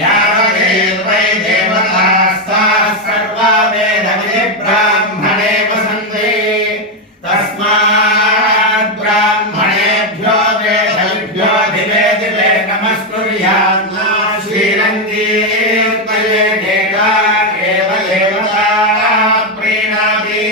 यावदेवै देवतास्ताः सर्वा वेदविधि ब्राह्मणे वसन्ते तस्मात् ब्राह्मणेभ्यो वेदविभ्यो दिवे दिवे नमस्कुर्यात् श्रीरङ्गीर्तये देवा एव देवता प्रीणाति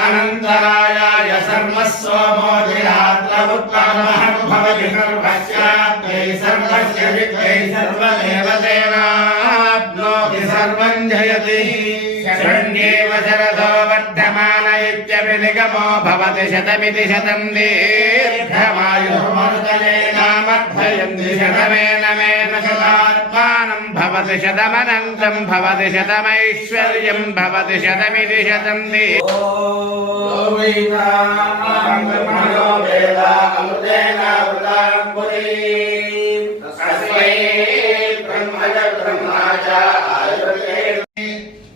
पर्याप्यानन्तरायाय सर्वस्वमोधिरात्र उत्तमः भवति सर्वस्याप्यै सर्वस्य विद्यै सर्वदेवतेनाप्नोति सर्वं जयति शरण्येव शरदो वर्धमान इत्यपि निगमो भवति शतमिति शतं दीर्घमायुः मरुतये नामर्थयन्ति शतमेन शतात्मानं भवति शतमनन्तं भवति शतमैश्वर्यं भवति शतमिति शतं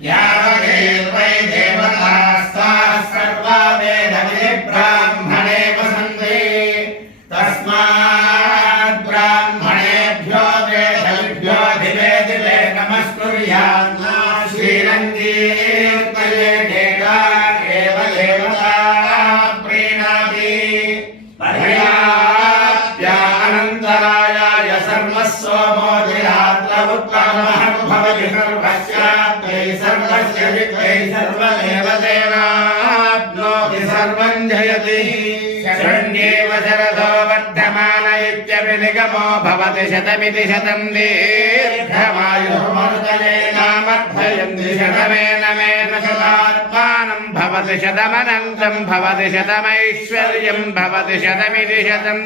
यावदेवै देवतास्ताः सर्वा वेदविधि ब्राह्मणे वसन्ते तस्मात् ब्राह्मणेभ्यो वेदविभ्यो दिवे दिवे नमस्कुर्यात् श्रीरङ्गीर्तये देवा एव देवता प्रीणाति पर्याप्यानन्तरायाय सर्वस्वमोधिरात्र उत्तमः भवति सर्वस्याप्यै सर्वस्य विद्यै सर्वदेवतेनाप्नोति सर्वं जयति शरण्येव शरदो वर्धमान इत्यपि निगमो भवति शतमिति शतं दीर्घमायुः मरुतये नामर्थयन्ति शतमेन शतात्मानं भवति शतमनन्तं भवति शतमैश्वर्यं भवति शतमिति शतं